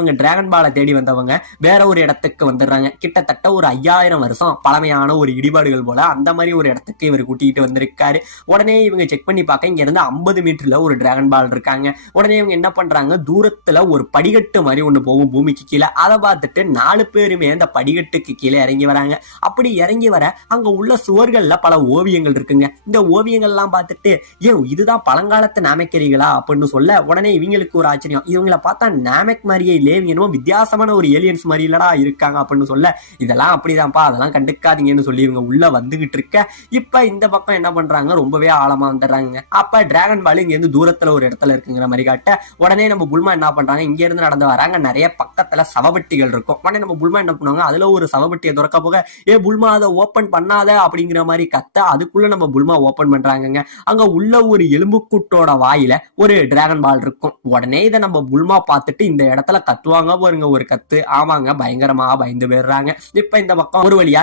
இவங்க டிராகன் பாலை தேடி வந்தவங்க வேற ஒரு இடத்துக்கு வந்துடுறாங்க. கிட்டத்தட்ட ஒரு 5000 வருஷம் பழமையான ஒரு இடிபாடுகள் போல அந்த மாதிரி ஒரு இடத்துக்கு இவர் கூட்டிகிட்டு வந்திருக்காரு. உடனே இவங்க செக் பண்ணி பார்க்க இங்க இருந்து 50 மீட்டர்ல ஒரு டிராகன் பால் இருக்காங்க. உடனே இவங்க என்ன பண்றாங்க, தூரத்துல ஒரு படிக்கட்டு மாதிரி ஒண்ணு போகும் பூமிக்கு கீழே. அதை பார்த்துட்டு 4 பேருமே அந்த படிக்கட்டுக்கு கீழே இறங்கி வராங்க. அப்படி இறங்கி வர அங்க உள்ள சுவர்கள்ல பல ஓவியங்கள் இருக்குங்க. இந்த ஓவியங்கள்லாம் பார்த்துட்டு இதுதான் பழங்காலத்து நாமக்கரிகளா அப்படின்னு சொல்ல, உடனே இவங்களுக்கு ஒரு ஆச்சரியம். இவங்களை பார்த்தா நாமக் மாதிரியே என்னமோ வித்தியாசமான ஒரு ஏலியன்ஸ் மாதிரி இல்லடா இருக்காங்க அப்படின்னு சொல்ல, இதெல்லாம் அப்படிதான்ப்பா, அதெல்லாம் கண்டுக்காதீங்கன்னு சொல்லி இவங்க உள்ள வந்துகிட்டு இருக்க. இப்ப இந்த பக்கம் என்ன பண்றாங்க, ரொம்பவே ஆழமா வந்துடுறாங்க. அப்ப டிராகன் பால் இங்க இருந்து தூரத்துல ஒரு இடத்துல இருக்குங்கிற மாதிரி காட்ட, உடனே நம்ம புல்மா என்ன பண்றாங்க, இங்க இருந்து நடந்து வராங்க. நிறைய பக்கத்துல சவப்பெட்டிகள் இருக்கும். உடனே நம்ம புல்மா என்ன பண்ணுவாங்க, அதுல ஒரு சவப்பெட்டியை திறக்க போக, புல்மா அதை ஓபன் பண்ணாத அப்படிங்கிற மாதிரி கத்த, அதுக்குள்ள நம்ம புல்மா ஓபன் பண்றாங்க. அங்க உள்ள ஒரு எலும்புக்கூட்டோட வாயில ஒரு டிராகன் பால் இருக்கும். உடனே இதை நம்ம புல்மா பார்த்துட்டு இந்த இடத்துல கத்துவாங்க பாருங்க ஒரு கத்து. ஆமாங்க, பயங்கரமா பயந்து போயிடுறாங்க. இப்ப இந்த பக்கம் ஒரு வழியா